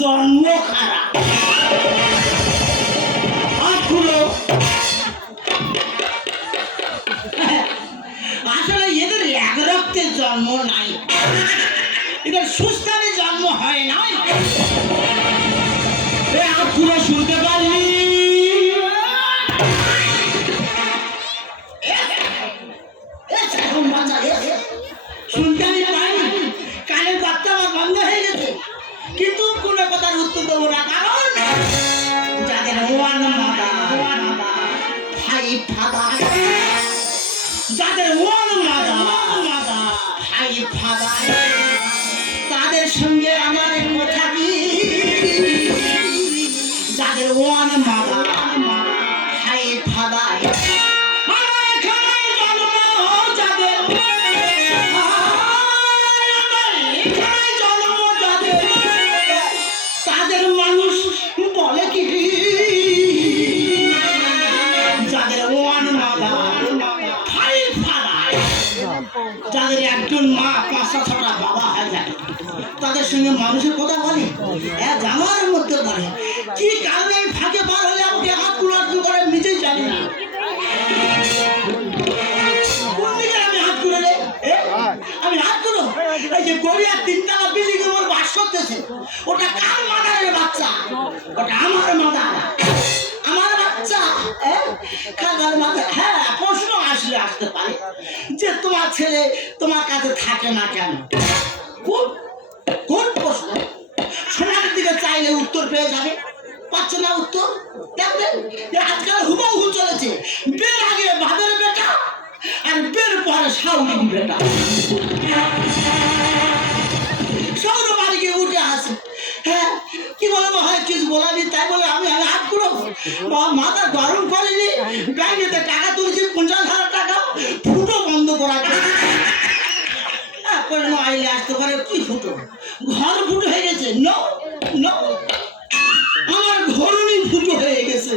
জন্ম খারাপ। আসলে এদের এক রক্তের জন্ম নাই, এদের সুস্থানে জন্ম হয় না। পুরো শুনতে পারলি? শুনতে আমি পাইনি, কানের বার্তা আমার বন্ধ হয়ে গেছে, কিন্তু কোনো কথার উত্তর দেবো না, কারণ যাদের ওয়ান মাদা ভাই ফাদা, যাদের ওয়ান মাদা ভাই ফাদা, তাদের সঙ্গে আমার কথা কি? যাদের ওয়ান মাদা ভাই ফাদা, তাদের মানুষ বলে কি? যাদের ওয়ান মাদা ভাই ফাদা, যাদের একজন মা ৫-৬টা বাবা হয়ে যায়, তাদের সঙ্গে মানুষের কথা বলে, জানোয়ারের মধ্যে বলে। কি কারণে ফাঁকে পার হলে আমাকে হাত তুলার করে নিজেই জানি না। কোন দিকে আমি হাত তুলে? আমি হাত তুলো, এই যে গড়িয়া ৩তলা বিল্ডিং এর উপর বাস করতেছে, ওটা কার মাদারের বাচ্চা? ওটা আমার মাদার, আমার বাচ্চা, কাকার মাদার। হ্যাঁ, প্রশ্ন আসতে পারে যে তোমার ছেলে তোমার কাছে থাকে না কেন? কোন প্রশ্ন? সোনার দিকে চাইলে উত্তর পেয়ে যাবে, পাচ্ছে না উত্তর। দেখবেন আজকাল হুবহু চলেছে, বের আগে বাদের বেটা আর বের পরে শাওরির বেটা। সৌর বাড়িকে উঠে আসে, হ্যাঁ কি বলে হয় কিছু বলানি, তাই বলে আমি হাত করো মাথা গরম করিনি, ব্যাংকেতে টাকা তুলেছি ৫০,০০০ টাকা, ফুটো বন্ধ করা আইলে আসতে পারে। কি ফুটো? ঘর ফুটো হয়ে গেছে? আমার ঘরুনি ফুটো হয়ে গেছে,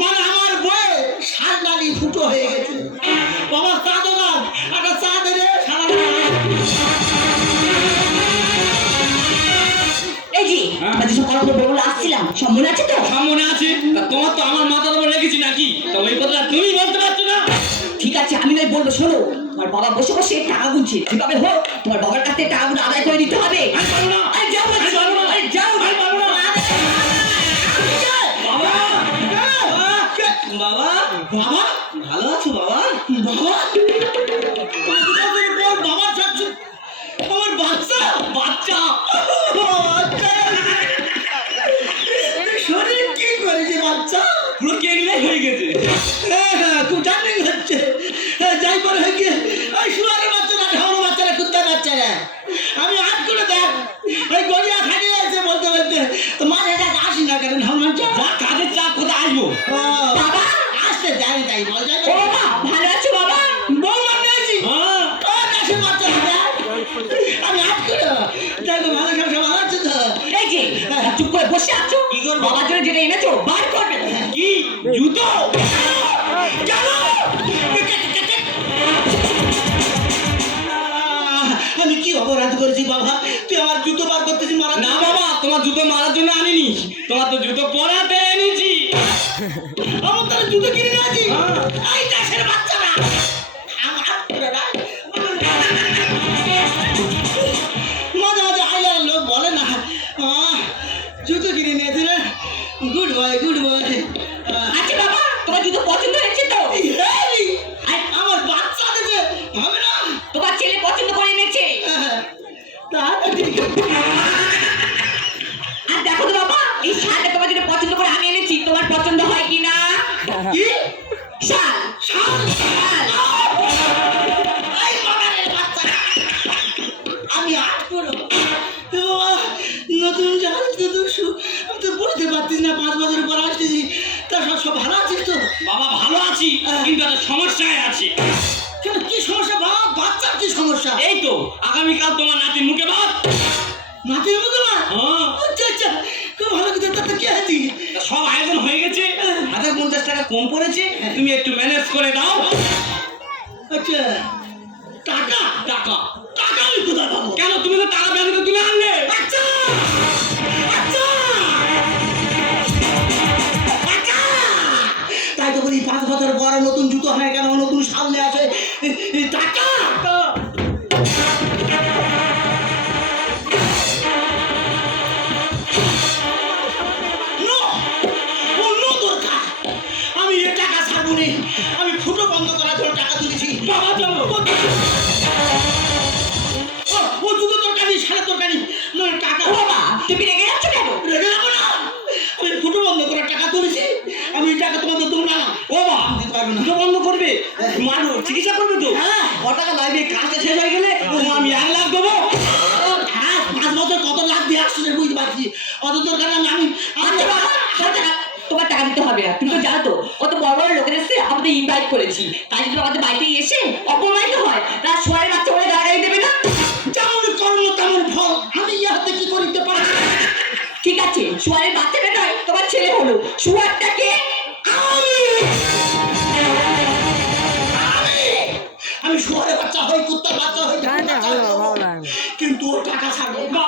মানে আমার বয়ে সারদারি ফুটো হয়ে গেছে। বাবা চা দোকান, একটা চা দেবে। এই যে আমরা যেসব কথা বলে আসছিলাম, সব মনে আছে তো? সব মনে আছে। তোমার তো আমার মাথার উপর রেখেছি নাকি? তো ওই কথাটা তুমি বলতে পারছো না? ঠিক আছে, আমি নয় বলবো। শোনো, তোমার বাবা বসে বসে টাকা গুনছে, যেভাবে হোক তোমার বাবার কাছে টাকাগুলো আদায় করে দিতে হবে। বাবা বাবা ভালো আছো? বাবা বাবা বাবা চাচ্ছ আমার বাচ্চা বাচ্চা শরীর কি করেছে? বাচ্চা পুরো কেগলে হয়ে গেছে। হ্যাঁ, খুব জানি হচ্ছে। যাই করে হয়ে গিয়ে ওই শুয়ারের বাচ্চারা, ঢাউনো বাচ্চারা, কুত্তার বাচ্চারা, আমি হাত করে দেখ ওই গড়িয়া খাটিয়ে আছে বলতে তো মাঝে যাক আসি না কেন? ঢাউনা কাজের চাপ কোথায় আসবো? বাবা আসতে জানি তাই বল। ও বাবা, ভালো আছো বাবা? বৌমা নিয়েছি আমি হাত করে দেখো ভালো খেলা, ভালো আছে তো? এই যে চুপ করে বসে আছো, কি করবো? বাবার জন্য যেটা এনেছো বার করবে। কি জুতো? আমি কি অপরাধ করেছি বাবা? তুই আমার জুতো বার করতেছি মারা? না বাবা, তোমার জুতো মারার জন্য আনিনি, তোমার তো জুতো পরাতে এনেছি। আমার তার জুতো কিনে নিয়েছি। এই চাষের বাচ্চারা আমার হাত করে না। মাঝে মাঝে আইলার লোক বলে না জুতো কিনে নিয়েছি রে, গুড বয় গুড বয়। আচ্ছা বাবা, তোমার জুতো পছন্দ হয়েছে তো? আমার বাচ্চা দিতে হবে না? তোমার ছেলে পছন্দ করে এনেছে। আর দেখো তো বাবা, এই শালটা তোমার জন্য পছন্দ করে আমি এনেছি, তোমার পছন্দ হয় কি না? কি শাল? শাল? শাল। এই বাবারের বাচ্চা, আমি আট করো নতুন জাল, নতুন আমি তো বলতে পারছিস না। 5 বছর পর আসতেছি, তা সব ভালো আছিস তো? বাবা ভালো আছি, কিন্তু একটা সমস্যায় আছি। কেন, কি সমস্যা বাবা? বাচ্চার কি সমস্যা? এই তো আগামীকাল তোমার নাতির মুখে ভাত। নাতির মুখে ভাত? হ্যাঁ। আচ্ছা আচ্ছা, খুব ভালো কথা। তাতে কি আছে? সব আয়োজন হয়ে গেছে, 1050 টাকা কম পড়েছে, তুমি একটু ম্যানেজ করে দাও। আচ্ছা, টাকা টাকা টাকা আমি কোথায় পাবো? কেন, তুমি তো টাকা ব্যাংকে তুলে আনলে। আচ্ছা বছর পরে নতুন জুতো হয় কেন, নতুন সামনে আসে টাকা। অন্য দরকার, আমি এ টাকা ছাড়বো নি। আমি ফুটো বন্ধ করার জন্য টাকা তুলেছি। বাবা চলো, ও জুতো তরকারি, সারা তরকারি টাকা। বাবা তুমি রেগে যাচ্ছ কেন? রেগে যাবো না, আমি ফুটো বন্ধ করার টাকা তুলেছি। আমি এই টাকা তোমাদের দেবো না। ও মা দিতে পারবো না। দুটো বন্ধ করবে, মানো চিকিৎসা করবে তো? হ্যাঁ। ক টাকা লাগবে? কাজটা শেষ হয়ে গেলে আমি 1 লাখ দেবো। হ্যাঁ, 5 বছর কত লাখ দিয়ে আসছে বুঝতে পারছি। অত দরকার আমি আচ্ছা বাবা, তোমার টাকা দিতে হবে না। তুমি তো জানো তো কত বড় বড় লোকের এসে আমাদের ইনভাইট করেছি, তাই যদি আমাদের বাড়িতে এসে অপমানিত হয় তার সোয়ারের বাচ্চা বলে দাঁড়াই দেবে না। যেমন কর্ম তেমন ফল, আমি ইহাতে কি করিতে পারি? ঠিক আছে, সোয়ারের বাচ্চাটা নয় তোমার ছেলে হলো, সোয়ারটাকে আমি শহরে বাচ্চা হই, কুত্তার বাচ্চা হই, কিন্তু ও টাকা ছাড়বো না।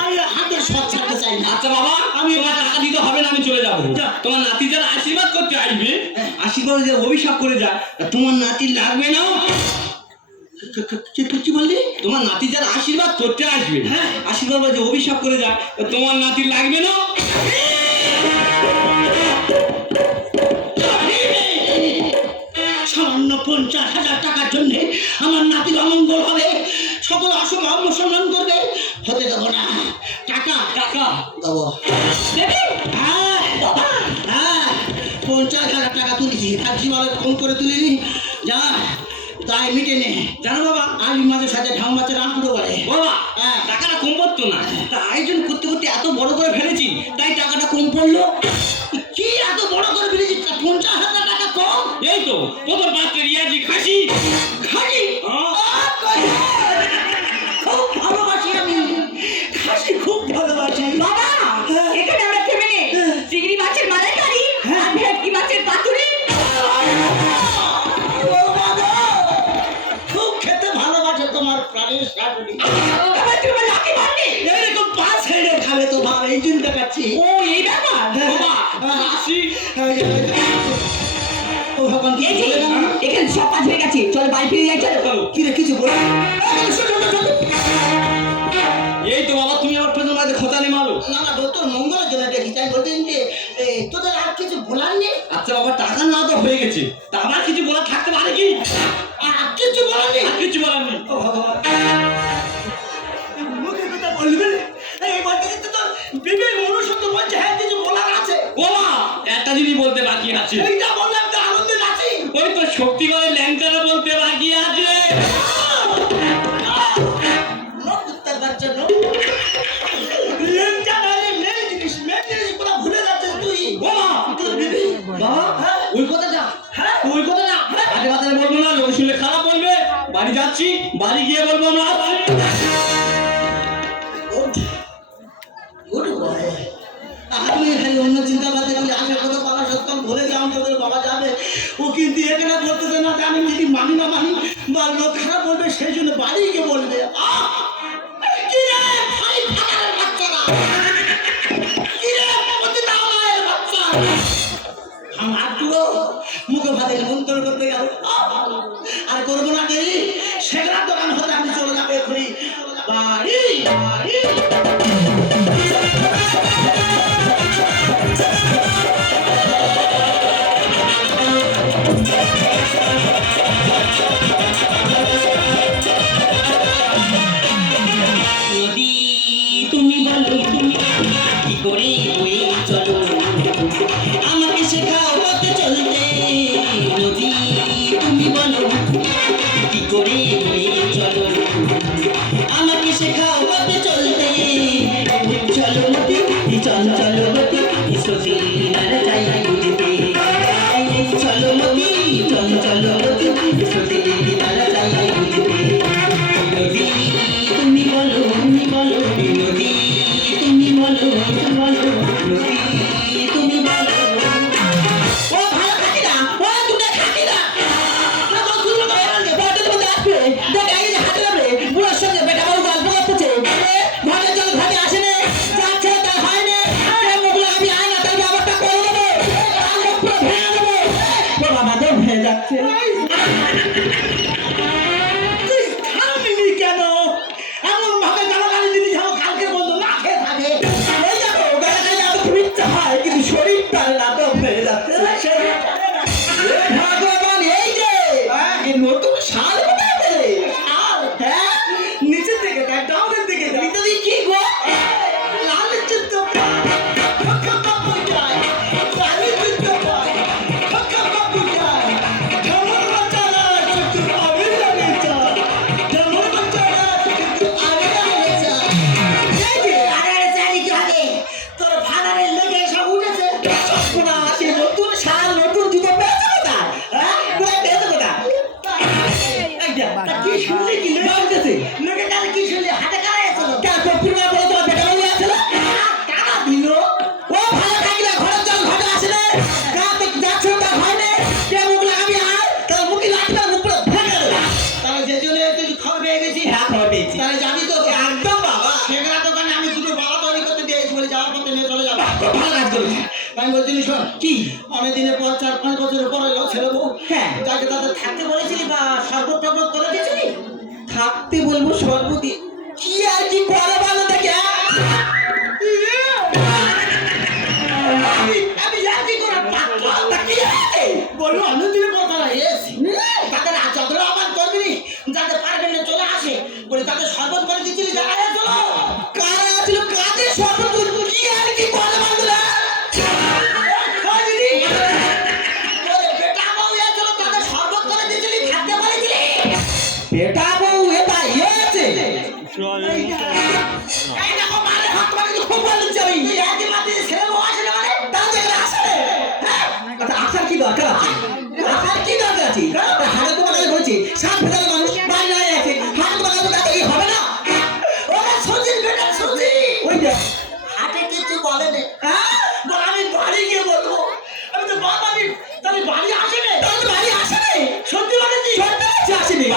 আমি হাতের সব ছাড়তে চাই না। আচ্ছা বাবা, আমি এবার টাকা দিতে হবে না, আমি চলে যাবো। তোমার নাতি যারা আশীর্বাদ করতে আসবে, আশীর্বাদ যে অভিশাপ করে যায়, তোমার নাতি লাগবে না। কি বললি? তোমার নাতি যারা আশীর্বাদ করতে আসবে, হ্যাঁ। আশীর্বাদ যে অভিশাপ করে যায়, তোমার নাতি লাগবে না। সামান্য 50,000 টাকার জন্য আমার নাতির অমঙ্গল হবে, সকল অশুভ অনুসন্ধান করবে, হতে দেবো না। টাকা টাকা দেবো। দেবে? হ্যাঁ বাবা হ্যাঁ, 50,000 টাকা তুলেছি, থাকছি বলে কম করে তুলিনি। যা তাই মিটে নে। জানো বাবা, আমি মাঝে সাথে ঢাম মাছে রান করে বলে বাবা হ্যাঁ। টাকাটা কম পড়তো না, তা আয়োজন করতে করতে এত বড় করে ফেলেছি, তাই টাকাটা কম পড়লো। কি এত বড় করে ফেলেছি? 50,000 টাকা কম? এই তো প্রথম পাত্রে রিয়াজি খাসি। খাসি? খুব ভালোবাসি আমি, খাসি খুব ভালোবাসি। বাবা এখানে আমরা থেমে নেই, চিংড়ি মাছের মালাইকারি আর ভেটকি মাছের পাতুরি। ও বাবা, খুব খেতে ভালোবাসে তোমার প্রাণের শাশুড়ি। বাবা তুমি আমার লাকি মারনি। এরকম পাঁচ হেডে খাবে তো ভাব, এই জন্য দেখাচ্ছি। ও এই ব্যাপার। বাবা খাসি। ও ভগবান, এই যে এখানে সব কাজ হয়ে গেছে, চল বাড়ি ফিরে যাই। চলো। কি রে কিছু বলে? এই তো বাবা, তুমি আমার প্রথম রাতে খোঁচানি মারো। না না, তোর মঙ্গলের জন্য দেখি, তাই বলতেন যে তোদের আর কিছু বলার নেই? আচ্ছা বাবা, টাকা না তো হয়ে গেছে, তা আবার কিছু বলার থাকতে পারে কি? আর কিছু বলার নেই? আর কিছু বলার নেই। ও ভগবান, মুখে কথা বলবেন? এই বলতে কিন্তু তোর বিবেক মনুষ্যত্ব বলছে হ্যাঁ কিছু বলার আছে। ও মা, একটা জিনিস বলতে বাকি আছে। এইটা বললাম তো আনন্দে নাচি। ওই তো শক্তি করে ল্যাংচারা বলতে বাকি আছে। কুত্তার বাচ্চা নো, লেংচা নালে মেয়ে জিনিস, মেয়ে জিনিস পুরো ভুলে যাচ্ছিস তুই। ও মা, তোর বিবেক বাবা হ্যাঁ? ওই কথাটা, হ্যাঁ? ওই কথাটা আজে বাজারে বলবো না, লোক শুনলে খারাপ বলবে। বাড়ি যাচ্ছি, বাড়ি গিয়ে বলবো আমরা আসছি। Good boy. আমি খালি অন্য চিন্তা করতে গেলে আগে কথা বলা সত্ত্বেও ভুলে যাও তোদের বাবা যাবে। ও কিন্তু এখানে বলতেছে না, আমি যদি মানি না মানি বা লোক খারাপ বলবে, সেই জন্য বাড়ি গিয়ে বলবে। কি রে ভাই, ফাটারের বাচ্চারা, কি রে মমতি দাওয়ালের বাচ্চা, আমার পুরো মুখে ভাতে মন্ত্র করতে গেল। আর করবো না দেরি, সেখানে দোকান হতে আমি চলে যাবো এখনই বাড়ি বাড়ি। নদী তুমি বলো তুমি কি করে বয়ে চলো, আমাকে শেখাও পথে চলতে। নদী তুমি বলো কি করে বয়ে চলো, আমাকে শেখাও পথে চলতে। চলো নদী চঞ্চল গতি, সতীনার চাই বুঝতে। চলো নদী চঞ্চল গতি, সতীনার চাই বুঝতে। নদী তুমি বলো নদী তুমি বলো নদী তুমি বলো। খেলনা তো হয়ে যাচ্ছে ভগবান। এই যে এই নতুন শাল কোথায় পেলে? শাল? হ্যাঁ, নিচের দিকে দেখ, ডাউনের দিকে দেখ। নিচে দিকে কি গো? লাল যুদ্ধ পায়, খক্কা বাবু যায়, লালি যুদ্ধ পায়, খক্কা বাবু যায়, ঝমর বাচ্চারা শুধু আবির লাগে যায়, ঝমর বাচ্চারা শুধু আবির লাগে যায়। এই যে আরে জানি কি হবে? তোর ফাদারের লেগে সব উঠেছে। শোনা, সে নতুন শাল, নতুন জুতো পেয়েছে কোথায়? হ্যাঁ, কোথায় পেয়েছে কোথায়? এই যে, তা কি শুনলি কি লেগে উঠেছে? লেগে তাহলে কি শুনলি? হাতে কারা এসেছিল? কেন কপুরমা বলে তোমার পেটে লেগে আসছিল? টাকা দিল? ও ভালো থাকলে ঘরের জল ঘটে আসলে গাতে যাচ্ছে তা হয় না। কে মুখ লাগাবি আর তার মুখে লাগবে, মুখ পুরো ভেঙে দেবে। তাহলে যে জন্য তুই খবর পেয়ে গেছি। হ্যাঁ, খবর পেয়েছি। তাহলে যাবি তো? একদম বাবা। সেখানে দোকানে আমি দুটো বাবা তৈরি করতে দিয়েছি বলে যাওয়ার পথে নিয়ে চলে যাবো। ভালো কাজ করেছি। আমি বলছি শোন, কি অনেক দিনের পর 4-5 বছরের পর এলো ছেলে বউ। হ্যাঁ, যাকে তাদের থাকতে বলেছিলি বা শরবত টরবত করে দিয়েছিলি? থাকতে বলবো শরবতি কি আর কি করে বলো দেখে? আমি জানি করে পাতলা কি আছে বললো অনেক দিনের পর তারা এসেছি। তাদের যতটা আমার করবি যাতে পারবেন না চলে আসে বলে তাদের শরবত করে দিয়েছিলি। যারা এসেছিল কারা ছিল, কাদের শরবত কি আর কি করে বলো? বেটা বউ এটা ইয়েছে এই দেখো মারে হাত মারে খুব ভালো চাই আজ মাটি ছেলে বউ আসে না মানে তার দেখে আসে। হ্যাঁ, আচ্ছা আসার কি দরকার আছে? আসার কি দরকার আছে? হাড়ে তোমার কাছে বলছি 7 ফেটার মানুষ বাইরে আছে, হাড়ে তোমার কাছে তাতে কি হবে না? ওরা সজিল বেটা সজি ওই দেখ হাটে কিছু বলে না। হ্যাঁ, বল আমি বাড়ি গিয়ে বলবো। আমি তো বাবানি তাহলে বাড়ি আসে না, তাহলে বাড়ি আসে না। সত্যি বলেছি, সত্যি আসেনি।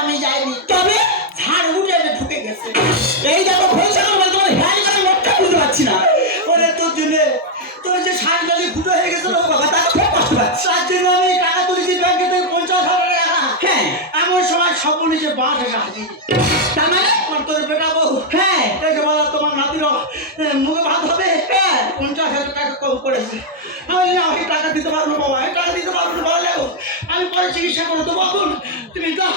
আমি যাইনি, তবে ঝাড় উঠে ঢুকে গেছে। এই দেখো বুঝতে পারছি না। ওরে তোর জন্য তোর যে শাড়ি ফুটো হয়ে গেছিল বাবা, তাকে খুব কষ্ট পাচ্ছি। তার জন্য আমি টাকা তুলেছি ব্যাংকে থেকে 50,000 টাকা। হ্যাঁ, এমন সময় স্বপ্ন নিচে বাস এসে হাজির। তার মানে তোর বেটা বউ হ্যাঁ দেখে বলা তোমার নাতির মুখে ভাত হবে। হ্যাঁ, 50,000 টাকা কম করেছে। আমি টাকা দিতে পারবো বাবা, আমি টাকা দিতে পারবো না। বলো আমি পরে চিকিৎসা করে দেবো। এখন তুমি দাও,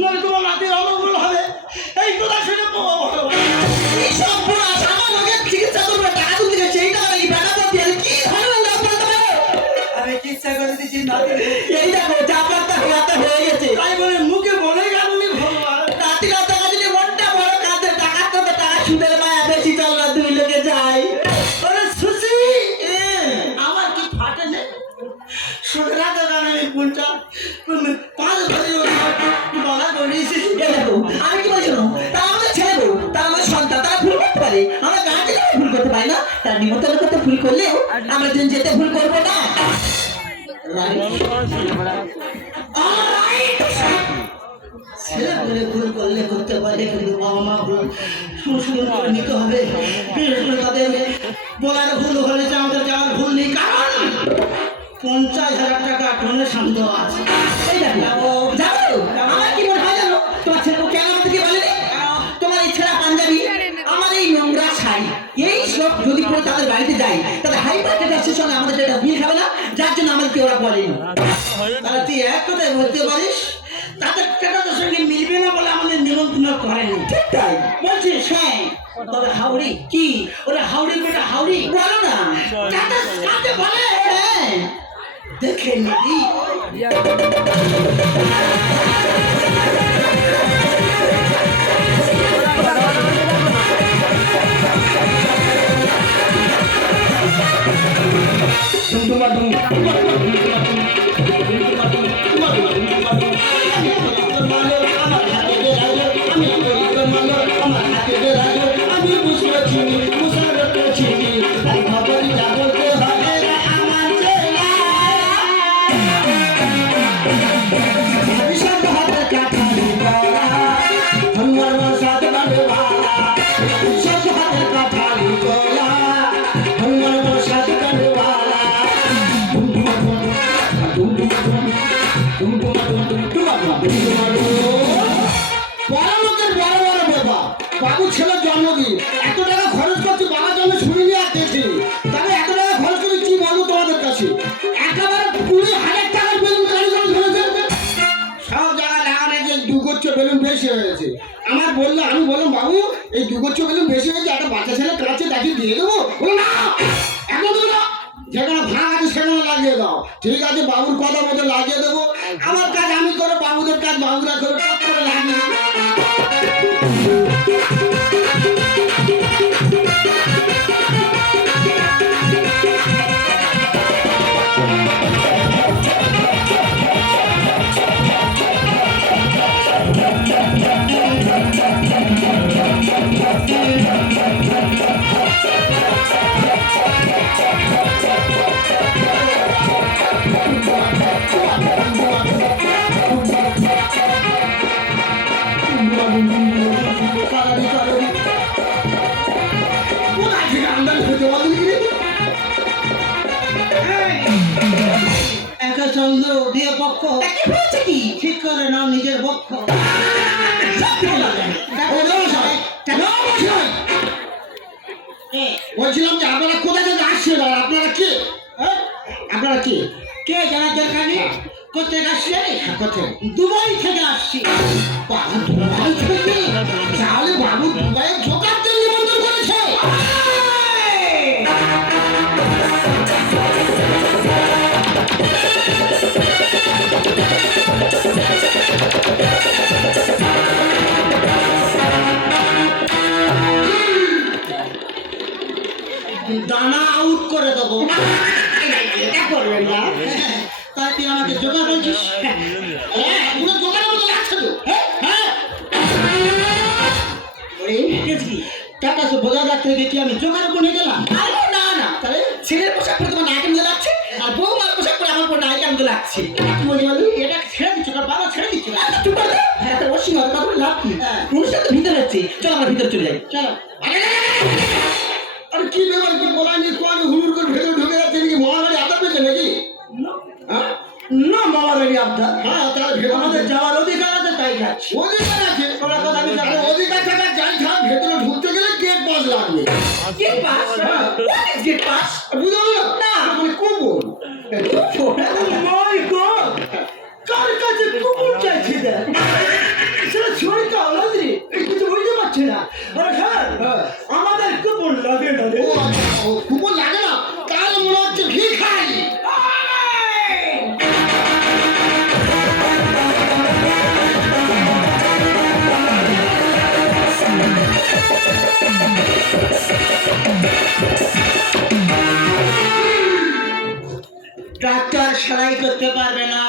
নইলে তোমার নাতির অমঙ্গল হবে। এই কথা শুনে চিকিৎসা করবো, টাকা তুলতে গেছে এই টাকা বেটা দিয়ে কি আমি চিকিৎসা করে দিচ্ছি নাতি। এই দেখো চাপটা হয়ে গেছে তাই বলে মুখে বলে গেল ভগবান। নাতির টাকা যদি মনটা বড় কাঁদে টাকা তো টাকা সুদের মায়া বেশি চল না, 2 লোকে যাই। সুশি আমার কি ফাটে না সুদের দোকানে আমি 5 বলা করেছি। দেখো আমি কি বলছি তা আমাদের ছেলে বউ, তার আমাদের সন্তান, তারা ভুল করতে পারে। আমরা গাঁটে ভুল করতে পারি না। তার নিমন্ত্রণ করতে ভুল করলেও আমরা দিন যেতে ভুল করবো না। ছেলে বলে ভুল করলে করতে পারে, কিন্তু বাবা মা ভুল সংশোধন করে নিতে হবে। বিশেষ করে তাদের বলার ভুল হলে যে আমাদের যাওয়ার ভুল নেই, কারণ 50,000 টাকা ডোনেশন দেওয়া আছে। এই দেখো যাবো। আমার কি মনে হয় জানো, তোমার ছেলে কেন আমাদেরকে বলেনি? তোমার এই ছেঁড়া পাঞ্জাবি, আমার এই নোংরা শাড়ি, এই সব যদি করে তাদের বাড়িতে যায় তাহলে হাই মার্কেটের সঙ্গে আমাদের এটা মিল খাবে না, যার জন্য আমাদেরকে ওরা বলেনি। তাহলে তুই এক কথায় বলতে পারিস তাদের টাকার সঙ্গে মিলবে না বলে আমাদের নিমন্ত্রণ করেনি। ঠিক তাই বলছিস? হ্যাঁ, তবে হাওড়ি কি ওরা হাওড়ির বেটা হাওড়ি বলো না, কাকে বলে? হ্যাঁ, দেখে নিবি। বাবুর ছেলের জন্মদিন, এত টাকা খরচ করছে, বাবার জন্য শুনিনি আর দেখিনি, তাহলে এত টাকা খরচ করে কি বলবো তোমাদের কাছে? একেবারে 20,000 টাকার বেলুন কারিগর ধরেছে। সব জায়গায় লাগানো যে দুগোচ্ছ বেলুন বেশি হয়েছে। আমি বললাম বাবু এই দুগোচ্ছ বেলুন বেশি হয়েছে, একটা বাচ্চা ছেলে কাছে তাকে দিয়ে দেবো। বলো না, এখন দেবো না, যেখানে ভাগ আছে সেখানে লাগিয়ে দাও। ঠিক আছে, বাবুর কথা মতো লাগিয়ে দেবো। আমার কাজ আমি করে, বাবুদের কাজ বাবুরা করে, টপ করে লাগিয়ে দেবো। চন্দ্র দিয়ে পক্ষ কি ঠিক করে নাও নিজের পক্ষ। বলছিলাম যে আপনারা কোথা থেকে আসছেন, আর আপনারা কে? আপনারা কে কে জানার দরকার নেই। কোথায় আসছি জানি? কোথায়? দুবাই থেকে আসছি। দুবাই থেকে? তাহলে বাবু দুবাইয়ে ঢোকার জন্য নিমন্ত্রণ করেছে। দানা আউট করে দেবো। এটা করবেন না, তাই তুই আমাকে জোগাড় বলছিস? পুরো জোগাড় মতো লাগছে তো। টাকা তো বোঝা যাচ্ছে দেখি আমি জোগাড় করে গেলাম। না না, তাহলে ছেলের পোশাক পরে তোমার নায়কের মতো লাগছে, আর বৌমার পোশাক পরে আমার পর নায়িকার মতো লাগছে। এটা ছেড়ে দিচ্ছ, বাবা ছেড়ে দিচ্ছ। হ্যাঁ, তাহলে ওর সঙ্গে কথা বলে লাভ কি? অনুষ্ঠান তো ভিতরে হচ্ছে, চলো আমরা ভিতরে চলে যাই। চলো। আরে কি ব্যাপার, কি বলানি কোন হুড়ুর করে ভেতরে ঢুকে যাচ্ছে নাকি? মহাবাড়ি আদার পেয়েছে নাকি? না মহাবাড়ি আবদার। হ্যাঁ, তাহলে ভেতরে আমাদের যাওয়ার অধিকার আছে, তাই যাচ্ছি। অধিকার আছে? ওরা কথা আমি জানি। অধিকার থাকা যাই থাক, ভেতরে ঢুকতে গেলে গেট পাস লাগবে। Gate pass? গেট পাস বুঝলো না? মানে কুপন। মাই গড, কার কাছে কুপন চাইছে? দেখ সেটা শরীর তো আলাদা, কিছু বুঝতে পারছে না। আমাদের কুপন লাগে না রে। কুপন লাগে না? তাহলে মনে হচ্ছে ভিখারি। ডাক্তার সেলাই করতে পারবে না।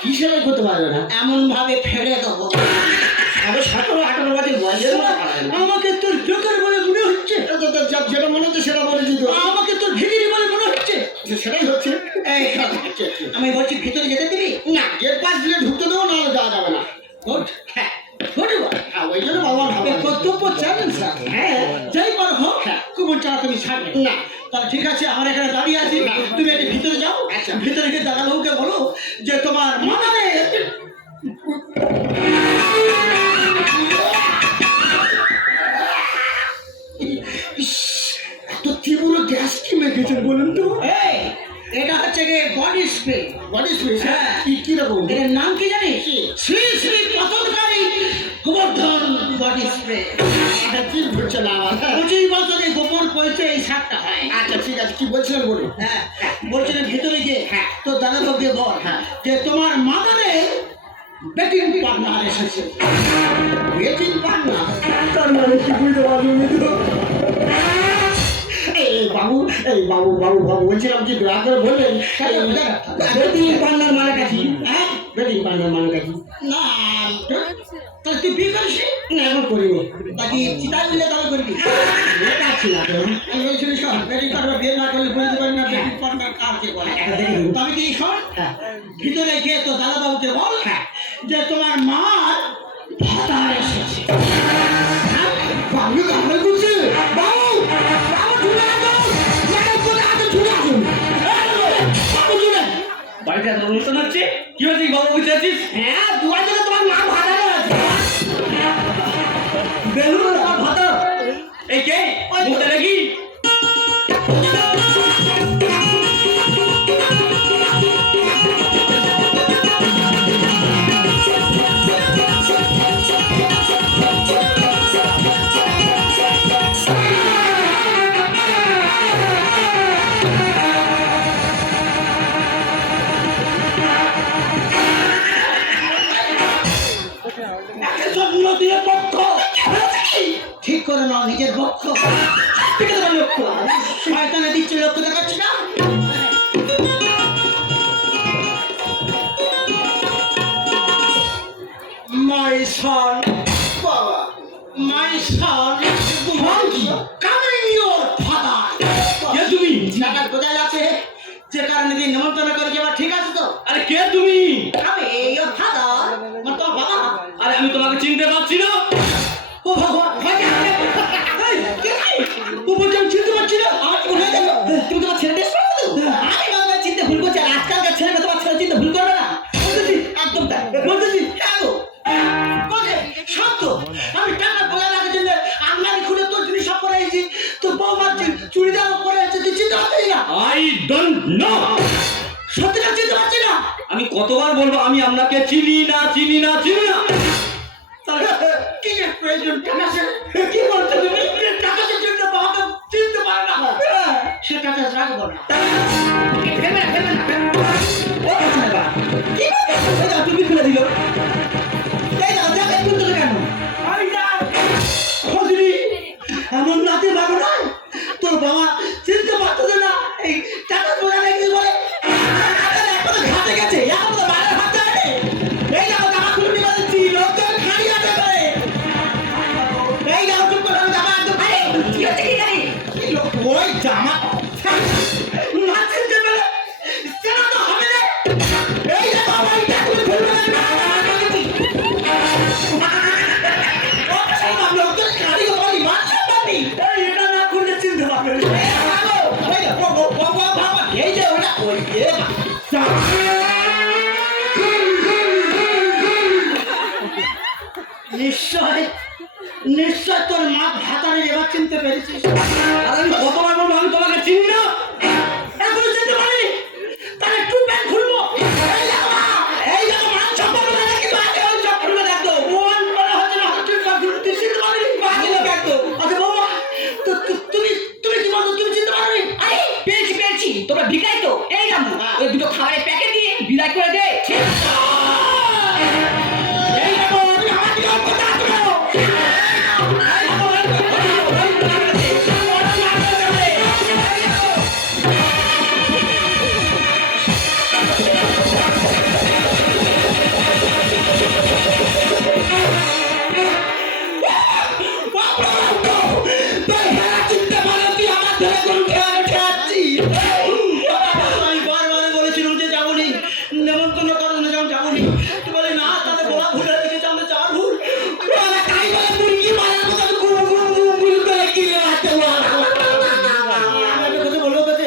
কি সেলাই করতে পারবে না? এমন ভাবে ফেলে দেবো। আরে 17-18 বছর বয়সে আমাকে তোর জোকার বলে মনে হচ্ছে। যেটা মনে হচ্ছে সেটা বলে দিত। আমাকে তোর ভিখারি বলে মনে হচ্ছে। সেটাই হচ্ছে। আমি বলছি ভিতরে যেতে দিবি না? গেট পাস দিয়ে ঢুকতে দেবো, না যাওয়া যাবে না। হ্যাঁ, ওই জন্য বাবার কর্তব্য জানেন স্যার। হ্যাঁ, যাই পারো হোক, কুপন ছাড়া তুমি ছাড়বে না। তাহলে ঠিক আছে, আমার এখানে দাঁড়িয়ে আছি, তুমি একটু ভিতরে যাও। আচ্ছা, ভিতরে গিয়ে দাদাবাবুকে বলো যে তোমার মাথায় এত তীব্র গ্যাস কি মেখেছেন বলুন তো? এটা হচ্ছে গিয়ে বডি স্প্রে। Body spray? হ্যাঁ। কি রকম? এর নাম কি জানিস? শ্রী শ্রী পতনকারী গোবর্ধন বডি স্প্রে। এটা কি বলছে না? 25 বছরে গোবর পয়সা এই সারটা হয়। আচ্ছা ঠিক আছে, কি বলছিলেন বলুন। হ্যাঁ, বলছিলেন ভিতরে গিয়ে তো দাদাবাবুকে বল যে তোমার মাদারে বেটিং পার্টনার এসেছে। Betting partner? তার মানে কি বুঝতে পারবেন তো? বাবু বলছিলাম কি দয়া করে বললেন বেটিং পার্টনার মানে কাকি? হ্যাঁ, বেটিং পার্টনার মানে কাকি? না, তাহলে তুই বিয়ে করিস? না, এখন করিনি। তাকে চিতা দিলে তাহলে করবি? আমি বলছিলি শোন, বেটিং পার্টনার বিয়ে না করলে বুঝতে পারি না বেটিং পার্টনার কাকে বলে। তবে কি শোন, ভিতরে গিয়ে তো দাদাবাবুকে বল যে তোমার মার ভাতার এসেছে। বাবু গামল করছে। বাবু বাড়িতে এত অনুষ্ঠান হচ্ছে, কি হচ্ছে? বাবু বুঝতে আছিস? হ্যাঁ, দুয়ার জন্য তোমার মা ভাতারে আছে। বেলুন এই কে মুখটা দেখি ঠিক করে নাও নিজের পক্ষ লক্ষ্য শয়তানে দিচ্ছে লক্ষ্য দেখাচ্ছি না My son, Baba, my son, coming your father. কে তুমি জায়গার কোথায় আছে যে কারণে দিন নিমন্ত্রণ করে যাওয়া ঠিক আছে তো আরে কে তুমি আমি your father, মানে তোমার বাবা আরে আমি তোমাকে চিনতে পারছি না ও ভগবান চিনতে পারছি না আমার কি হয়ে যাবে তুমি তোমার ছেলেদের আমি বাবা চিনতে ভুল করছি আর আজকালকার ছেলেরা তোমার ছেলে চিনতে ভুল করবে না বলতেছি একদম তাই বলতেছি কেন বলে সত্য আমি টাকা বলে রাখার জন্য আলমারি খুলে তোর জিনিস সব পরে এসেছি তোর বৌমার চুড়িদারও পরে আছে তুই চিনতে পারছিস না আই ডোন্ট নো সত্যিটা চিনতে পারছি না আমি কতবার বলবো আমি আপনাকে চিনি না কি এর প্রয়োজন টাকা কি বলছো তুমি টাকা জন্য বাবাকে চিনতে পারে না সে টাকা রাখবো না তুমি খুলে দিল এমন রাতে বাবু নয় তোর বাবা চিনতে পারতো না এই টাকা বোঝা নাকি বলে ঘাটে গেছে এখন তো বাইরে হাত দেয়নি এই যাও জামা খুলে নিয়ে বলেছি লোকজন খালি হাতে করে এই যাও চুপ করে জামা একদম কি হচ্ছে কি জানি ওই জামা না চিনতে পেলে চেনা তো হবে না এই যে বাবা এটা তুমি খুলবে না লোকজন খালি বলি মানতে পারি এই এটা না খুললে চিনতে পারবে এই যে ওটা ওই নিশ্চয় নিশ্চয় তোর মা ভাতারে এবার চিনতে পেরেছিস আর আমি কতবার বলবো আমি তোমাকে চিনি না এখনো চিনতে পারি তাহলে একটু ব্যাগ খুলবো এই দেখো মান সম্পর্ক না কিন্তু আগে ওই সব খুলবে দেখো মন বলা হচ্ছে না তুই সব খুলতে তুই চিনতে পারবি বাকি ব্যাগ তো আচ্ছা বাবা তো তুমি কি বলছো তুমি চিনতে পারবি আরে পেয়েছি তোমরা ভিখারি তো এই রামু ওই দুটো খাবারের প্যাকেট দিয়ে বিদায় করে দে এই দেখো তুমি আমার দিকে কথা আছো নেমন্তন্ন করার জন্য যখন যাবনি তুই বলে না তাদের বলা ভুল হয়ে গেছে আমরা যাওয়ার ভুল তাই বলে মুরগি মারার মতো গুল করে কিনে রাখতে আমাকে কথা বলবো কাছে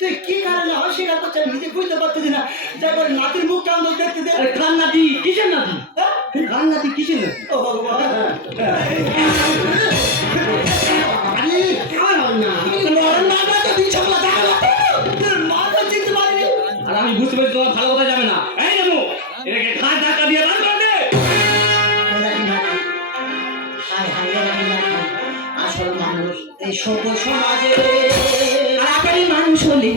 তুই কি কারণে অস্বীকার করছে নিজে বুঝতে পারতেছি না যাই বলে নাতির মুখটা আমাদের দেখতে দে কান নাতি কিসের নাতি কান নাতি কিসের নাতি ও ভগবান আরে কার না না তো দিন সকালে দেখা তোর মা তো চিনতে পারিনি আর আমি বুঝতে পারছি তোমার ভালো কথা যাবে না এই নেবো এটাকে ঘাট ধাক্কা দিয়ে বার করে দে আসল মানুষ এই সভ্য সমাজে আকারে মানুষ হলে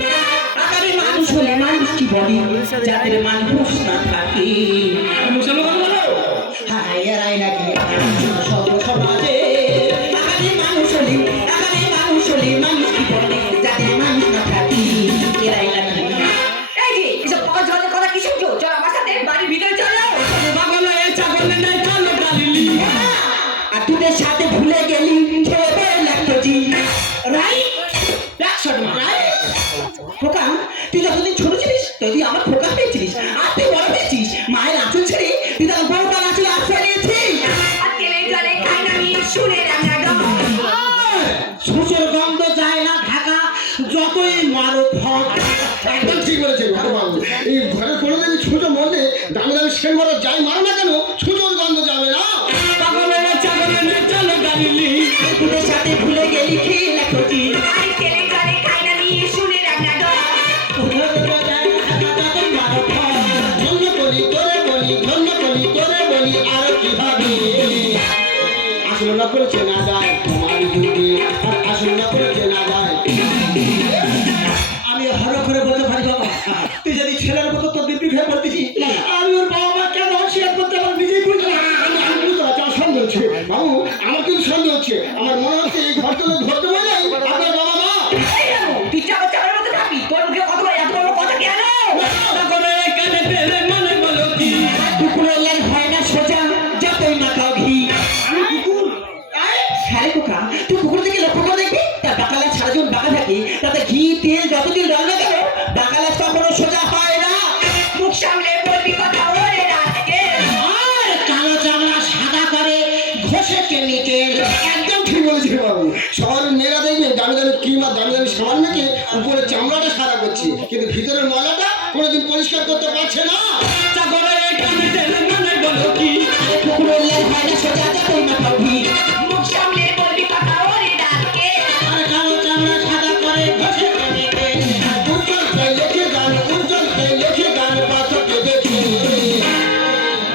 মানুষ কি বলে যাদের মানুষ না থাকে মুসলমান বলো হ্যাঁ এরাই নাকি সভ্য সমাজে আকারে মানুষ হলে মানুষ কি বলে যাদের মানুষ না থাকে এরাই লাগে এই যে এসব পাওয়া জলের কথা কি শুনছো চল আমার সাথে বাড়ির ভিতরে চলো পাগল এই চাগলে নাই চলো ডালিলি আর তোদের সাথে ভুলে গেলি ছোটে লাগতো জি রাইট ব্যাকশট রাইট খোকা তুই যতদিন ছোট ছিলিস ততদিন আমার খোকা পেয়েছিলিস আর তুই বড় পেয়েছিস মায়ের আঁচল ছেড়ে তুই তার বউটার আঁচলে আশ্রয় নিয়েছিস আর তেলে জলে খাই না নিয়ে শুনে রান্না গান সুচের গন্ধ যায় না ঢাকা যতই মারো ফট একদম ঠিক বলেছেন বাবু এই ঘরে কোনোদিন ছুঁচো মরলে দামি দামি সেন মারা যাই মারো না কেন ছুঁচোর গন্ধ যাবে না পাগল এই চাগলে নাই চলো ডালিলি দুধের সাথে ভুলে গেলি খেয়ে না কচি আর তেলে জলে খাই না মিশে শুনে রান্না ডর ধন্য করি তোরে বলি আর কিভাবে আসল না করে চেনা যায় তোমার যুগে আর আসল না করে চেনা যায়। আমি হর করে বলতে পারি বাবা, তুই যদি ছেলের মতো তোর বিক্রি হয়ে পড়তেছি, আমি ওর বাবা মা কেন অস্বীকার করতে আমার নিজেই বুঝতে পারি না। আমি বুঝতে পারছি, আমার সন্দেহ হচ্ছে বাবু, আমার কিন্তু সন্দেহ হচ্ছে। আমার মনে হচ্ছে এই ঘরটা ধরতে বলে আপনার বাবা মা। তুই চাপা চাপার মতো থাকবি তোর মুখে কত বড় এত বড় কথা কেন কুকুরের লাল হয় না সোজা যতই মাখাও ঘি আমি কুকুর, হ্যাঁ কোকা তুই কুকুর থেকে লক্ষ্য করে দেখবি তার বাকালা ছাড়া যখন বাঁকা থাকে তাতে ঘি তেল যতদিন রান্না কেন বাকালা কখনো সোজা হয় না মুখ সামলে বলবি কথা ওরে রাতকে আর কালো চামড়া সাদা করে ঘষে কেমিক্যাল। একদম ঠিক বলেছে বাবু। সবার মেয়েরা দেখবে দামি দামি ক্রিম আর দামি দামি সাবান মেখে উপরে চামড়াটা সাদা করছে, কিন্তু ভিতরের ময়লাটা কোনোদিন পরিষ্কার করতে পারছে না। কুকুরের লাল হয় না সোজা যতই মাখাও ঘি মুখ সামলে বলবি কথা ওরে রাতকে আর কালো চামড়া সাদা করে ঘষে কেমিক্যাল। উজ্জ্বল লেখে গান পাথরকে দেখে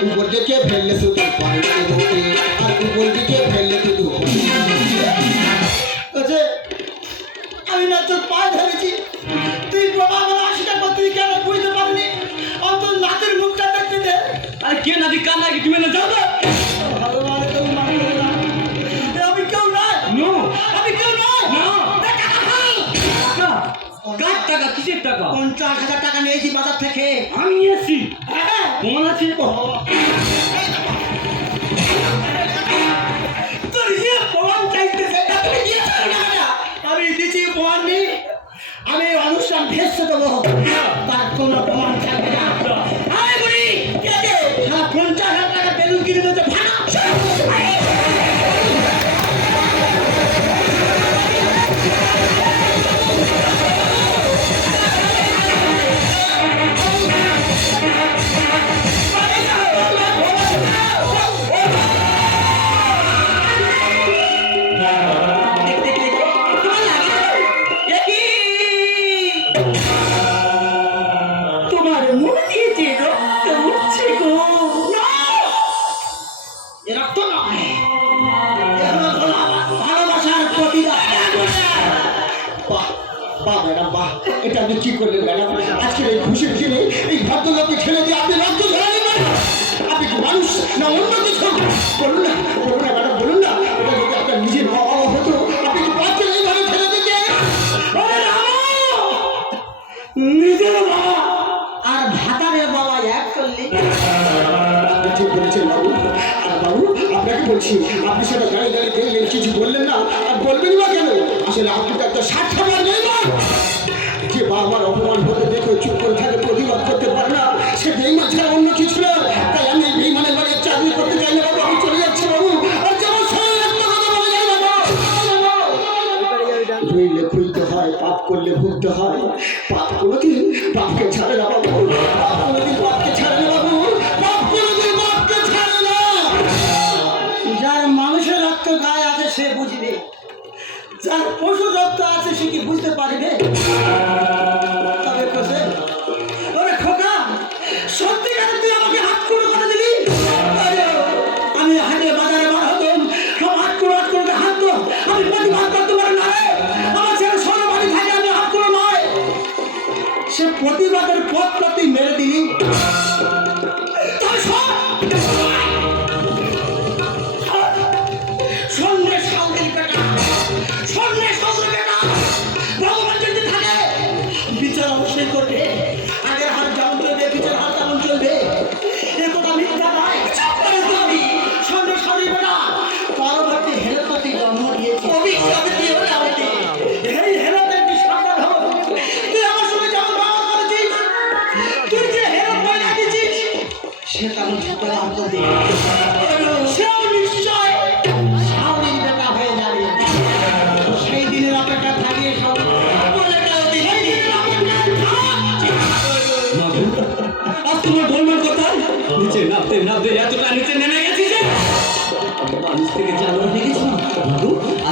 উপর দিকে ফেললে শুধু পানিতে ঢোকে আর উপর দিকে ফেললে শুধু বলছে, আমি না তোর পায়ে ধরেছি, তুই বাবা বলে অস্বীকার করতে কেন বুঝতে পারলি? অন্তর নাচের মুখটা দেখতে দে। আর কে নাতি কান নাকি তুমি না যাও তো ভগবান তুমি মাফ করে দাও। আমি কেউ নয়, নো আমি কেউ নয়। না। এ টাকা খাও। কার টাকা কিসের টাকা 50,000 টাকা নিয়েছি বাজার থেকে। আমি নিয়েছি হ্যাঁ, মনে আছে তোর প্রমাণ চাইতেছে, তা তুমি দিয়েছো টাকাটা? আমি দিচ্ছি প্রমাণ নেই, আমি অনুষ্ঠান ভেসে দেবো, তার কোনো প্রমাণ থাকবে না। আরে বুড়ি, কি আছে? সারা 50,000 টাকা বেলুন কিনে দিয়েছে, ভাড়া। তোমার মুখ দিয়ে যে রক্ত উঠছে গো এ রক্ত নয়, এ হলো ভালোবাসার প্রতিদান। বাহ বাহ ম্যাডাম বাহ, এটা আপনি কি করলেন ম্যাডাম? আজকের এই খুশির দিনে এই ভদ্রলোককে ছেড়ে দিয়ে আপনি রক্ত ঝরালেন ম্যাডাম। আপনি কি মানুষ না অন্য কিছু? বলুন না ম্যাডাম, বলুন না। এটা যদি আপনার নিজের মা বাবা হতো, আপনি কি পারতেন এইভাবে ছেড়ে দিতে? ওরে রামা! নিজের বাবা আর ভাতারের বাবা এক করলি। আপনি ঠিক বলেছেন বাবু। আর বাবু আপনাকে বলছি, আপনি সেটা দাঁড়িয়ে দাঁড়িয়ে দেখলেন, কিছু বললেন না, আর বলবেন বা কেন? আসলে আপনি তো একটা স্বার্থপর নেই না, যে বাবার অপমান হতে দেখে চুপ করে থাকে, প্রতিবাদ করতে পারে না, সে বেইমান ছাড়া অন্য কিছু না। তাই আমি এই বেইমানের বাড়ি চাকরি করতে চাই না বাবু, আমি চলে যাচ্ছি বাবু। আর যেমন শরীর একটা কথা বলে যাই না বাবু। ধুইলে খুলতে হয়, পাপ করলে ভুলতে হয়। পাপ কোনোদিন বাপকে ছাড়ে না বাবু, পাপ কোনোদিন বাপকে ছাড়ে না বাবু, পাপ কোনোদিন বাপকে ছাড়ে না। যার মানুষের রক্ত গায়ে আছে সে বুঝবে, যার পশুর রক্ত আছে সে কি বুঝতে পারবে? তবে কোসে, ওরে খোকা, সত্যিকারে তুই আমাকে হাত করে দিলি? আরে, আমি হাটে বাজারে বার হতাম, সব হাত করে হাঁটতো, আমি প্রতিবাদ করতে পারি না রে। আমার ছেলে ষোলো বাড়ি থাকে, আমি হাত করে নয়। সে প্রতিবাদের পথটা তুই মেরে দিলি। তবে শোন, সন্ধ্যে সাউদের বেটা, সন্ধ্যে সাউদের বেটা, ভগবান যদি থাকে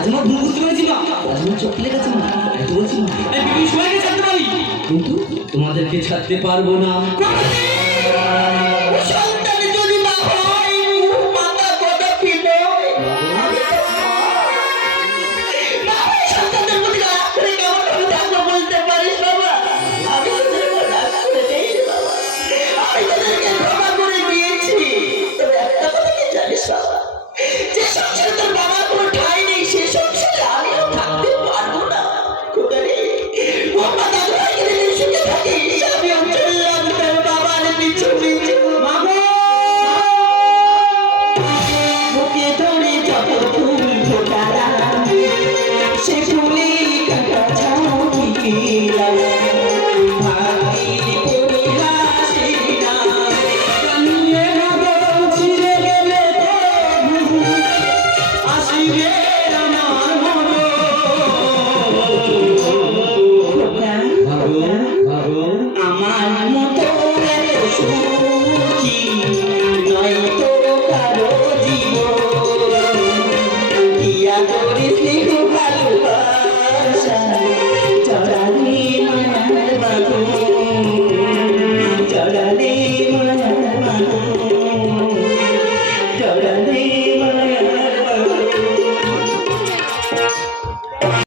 তোমার ভুল বুঝতে পেরেছি মা। তোমার চোখ খুলে গেছে মা, তাই তো বলছি মা। এই পৃথিবীর সবাইকে ছাড়তে পারি, কিন্তু তোমাদেরকে ছাড়তে পারবো না। সন্তান যদি না হয় মুখ মাথা কথা পিলে সন্তানদের প্রতি রাগ করে কেমন ভাবে থাকবো বলতে পারিস বাবা? আমি তোদেরকে রাগ করে নেই রে বাবা, আমি তোদেরকে ক্ষমা করে দিয়েছি। তবে একটা কথা কি জানিস বাবা, যে সংসারে তোর বাবার কোনো ঠাঁই নেই সে সংসারে আমিও থাকতে পারবো না। খোদা রে, বাবা দাদু ভাইকে দিন সুখে থাকিস, আমিও চললাম তোর বাবার পিছু পিছু। বুকে ধরে যত ফুল ফোটারা সে ফুলে কাটা ঝাঁকিরা ভাগির পরিহাসিরা কান্নে ভাবন ছিঁড়ে গেলে তবু আসিবে আমার মনে। ভাগো ভাগো আমার মতো এত সুখী